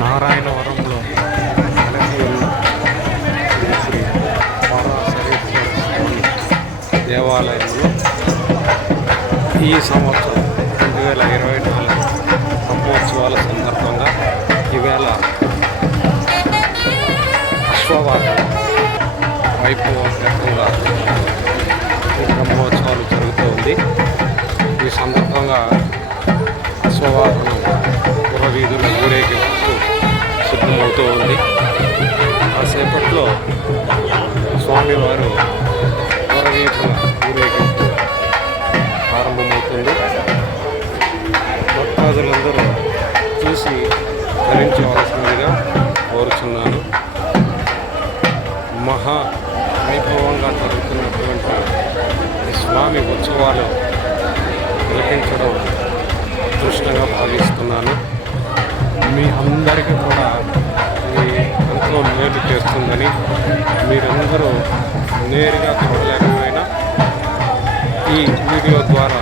నారాయణవరంలో శ్రీ స్వామి దేవాలయంలో ఈ సంవత్సరం రెండు వేల ఇరవై నాలుగు బ్రహ్మోత్సవాల సందర్భంగా ఈవేళ అశ్వవాహన వైభవంగా ఈ బ్రహ్మోత్సవాలు జరుగుతూ ఉంది. ఈ సందర్భంగా అశ్వవాదం స్వామివారు పురవీధుల ఊరేగింపు ప్రారంభమవుతుంది. భక్తాదులందరూ చూసి ధరించవలసిందిగా కోరుచున్నాను. మహా వైభవంగా జరుగుతున్నటువంటి స్వామి ఉత్సవాలు తిలకించడం అదృష్టంగా భావిస్తున్నాను. మీ అందరికీ మేలు మీరందరూ నేరుగా చూడలేకపోయినా ఈ వీడియో ద్వారా